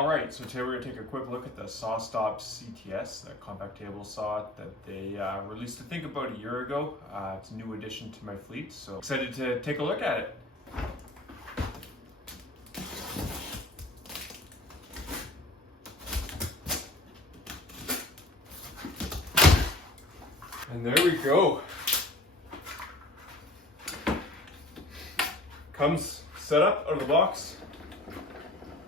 All right, so today we're going to take a quick look at the SawStop CTS, the compact table saw that they released, I think, about a year ago. It's a new addition to my fleet, so excited to take a look at it. And there we go. Comes set up out of the box.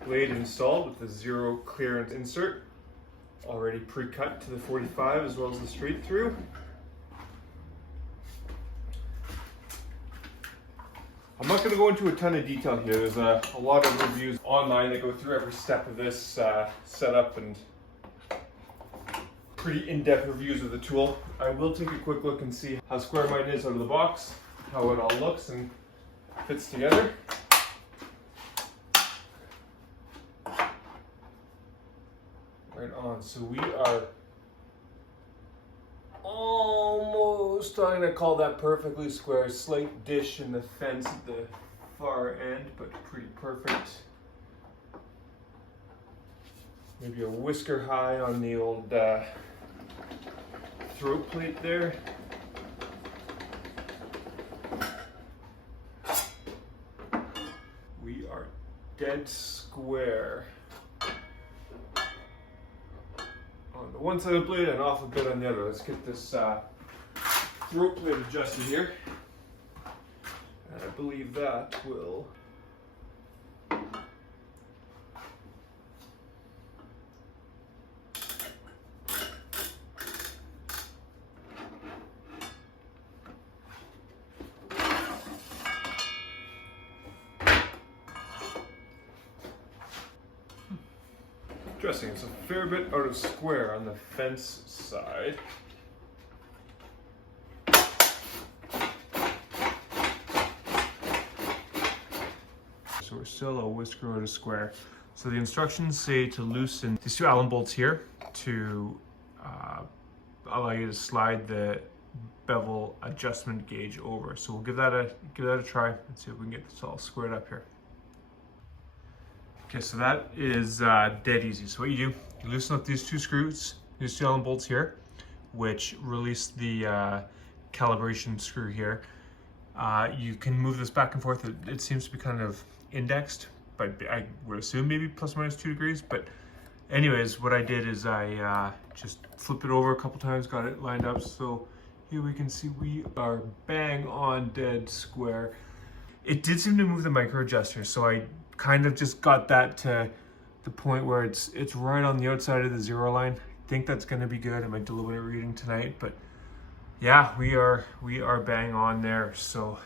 Blade installed with the zero clearance insert, already pre-cut to the 45 as well as the straight through. I'm not going to go into a ton of detail here. There's a lot of reviews online that go through every step of this setup and pretty in-depth reviews of the tool. I will take a quick look and see how square mine is out of the box, how it all looks and fits together. Right on, so we are almost, I'm gonna call that perfectly square. Slight dish in the fence at the far end, but pretty perfect. Maybe a whisker high on the old throat plate there. We are dead square on the one side of the blade and off a bit on the other. Let's get this throat plate adjusted here. And I believe that will interesting. It's a fair bit out of square on the fence side. So we're still a whisker out of square. So the instructions say to loosen these two Allen bolts here to allow you to slide the bevel adjustment gauge over. So we'll give that a try and see if we can get this all squared up here. Okay, so that is dead easy. So what you do, you loosen up these two screws, these two Allen bolts here, which release the calibration screw here. You can move this back and forth. It seems to be kind of indexed, but I would assume maybe plus or minus 2 degrees. But anyways, what I did is I just flipped it over a couple times, got it lined up. So here we can see we are bang on dead square. It did seem to move the micro adjuster, so I kind of just got that to the point where it's right on the outside of the zero line. I think that's going to be good. I might do a little bit of reading tonight, but yeah, we are bang on there. So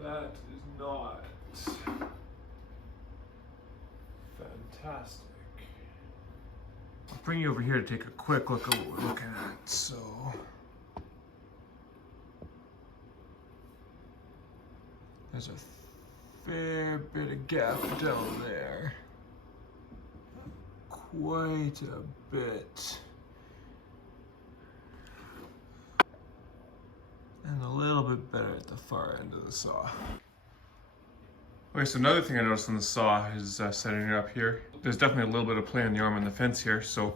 that is not fantastic. I'll bring you over here to take a quick look at what we're looking at. So there's a fair bit of gap down there. Quite a bit. And a little bit better at the far end of the saw. Okay, so another thing I noticed on the saw is setting it up here. There's definitely a little bit of play on the arm on the fence here, so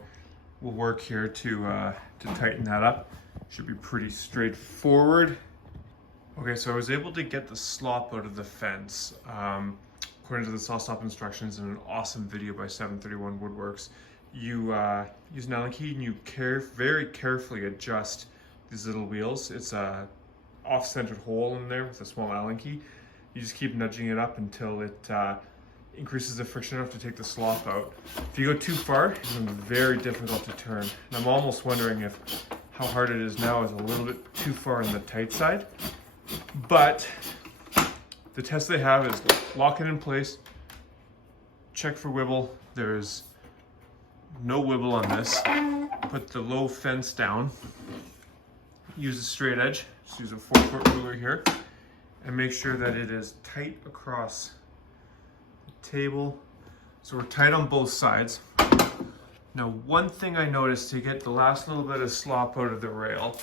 we'll work here to tighten that up. Should be pretty straightforward. Okay, so I was able to get the slop out of the fence. According to the SawStop instructions in an awesome video by 731 Woodworks, you use an Allen key and you very carefully adjust these little wheels. It's a off-centered hole in there with a small Allen key. You just keep nudging it up until it increases the friction enough to take the slop out. If you go too far, it's very difficult to turn. And I'm almost wondering if how hard it is now is a little bit too far on the tight side. But the test they have is lock it in place, check for wibble. There's no wibble on this. Put the low fence down, use a straight edge, just use a 4-foot ruler here, and make sure that it is tight across the table. So we're tight on both sides. Now, one thing I noticed to get the last little bit of slop out of the rail,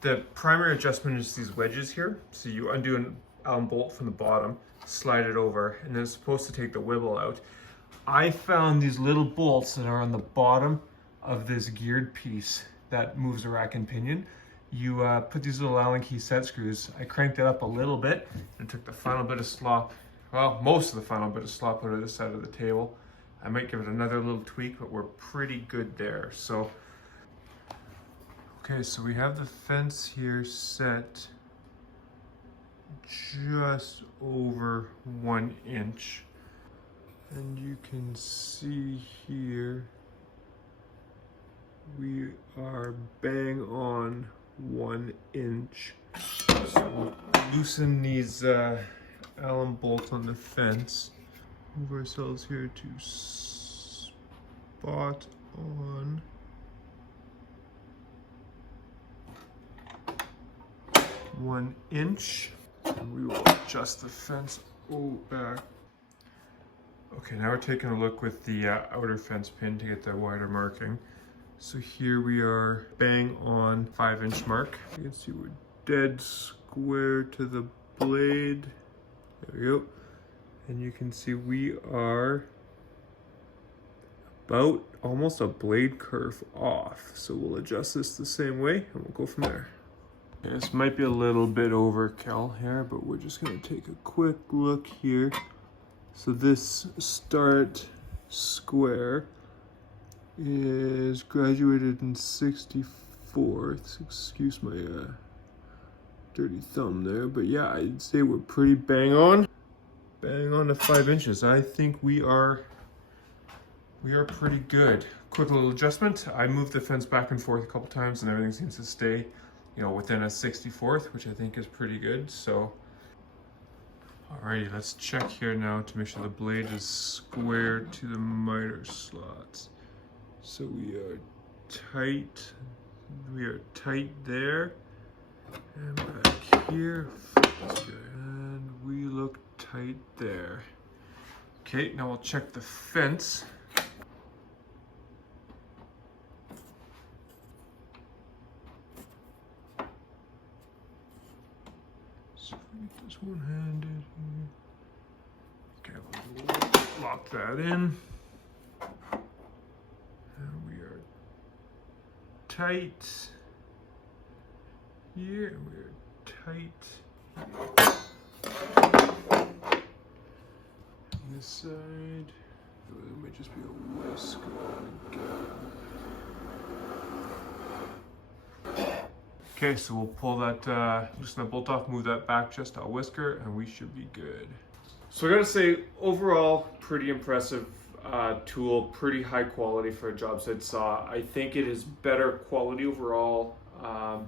the primary adjustment is these wedges here. So you undo an Allen bolt from the bottom, slide it over, and then it's supposed to take the wibble out. I found these little bolts that are on the bottom of this geared piece that moves the rack and pinion. You put these little Allen key set screws. I cranked it up a little bit and took the final bit of slop, well, most of the final bit of slop out of this side of the table. I might give it another little tweak, but we're pretty good there. So, okay, so we have the fence here set just over 1 inch. And you can see here, we are bang on 1 inch. So we'll loosen these Allen bolts on the fence. Move ourselves here to spot on 1 inch. And we will adjust the fence back. Okay, now we're taking a look with the outer fence pin to get that wider marking. So here we are bang on 5-inch mark. You can see we're dead square to the blade. There we go. And you can see we are about almost a blade curve off. So we'll adjust this the same way and we'll go from there. Okay, this might be a little bit overkill here, but we're just gonna take a quick look here. So this start square is graduated in 64th. Excuse my dirty thumb there, but yeah, I'd say we're pretty bang on to 5 inches. I think we are pretty good. Quick little adjustment. I moved the fence back and forth a couple times and everything seems to stay, you know, within a 64th, which I think is pretty good. So, alrighty, let's check here now to make sure the blade is square to the miter slots. So we are tight there, and back here, and we look tight there. Okay, now we'll check the fence. So if we get this one-handed here. Okay, we'll lock that in. And we are tight here, and we are tight on this side. Oh, there might just be a whisk again. Okay, so we'll pull that, loosen that bolt off, move that back just a whisker, and we should be good. So I gotta say, overall, pretty impressive tool, pretty high quality for a job site saw. I think it is better quality overall,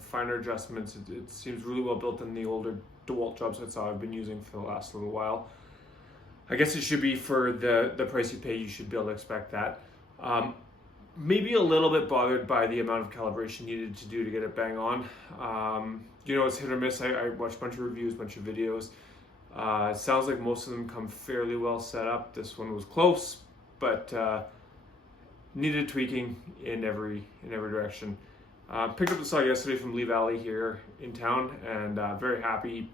finer adjustments. It seems really well built than the older DeWalt job site saw I've been using for the last little while. I guess it should be for the price you pay, you should be able to expect that. Maybe a little bit bothered by the amount of calibration needed to do to get it bang on. You know, it's hit or miss. I watched a bunch of reviews, a bunch of videos. It sounds like most of them come fairly well set up. This one was close, but needed tweaking in every direction. Picked up the saw yesterday from Lee Valley here in town, and very happy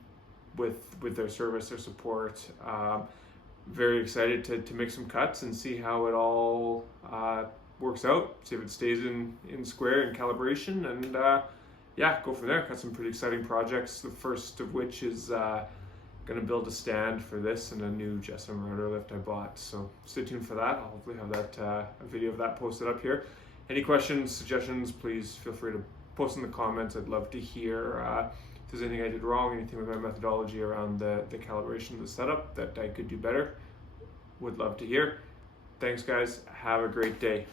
with their service, their support. Very excited to make some cuts and see how it all works out, see if it stays in square and calibration, and yeah, go from there. Got some pretty exciting projects, the first of which is going to build a stand for this and a new Jessam router lift I bought. So stay tuned for that. I'll hopefully have that a video of that posted up here. Any questions, suggestions, please feel free to post in the comments. I'd love to hear if there's anything I did wrong, anything with my methodology around the calibration of the setup that I could do better. Would love to hear. Thanks guys, have a great day.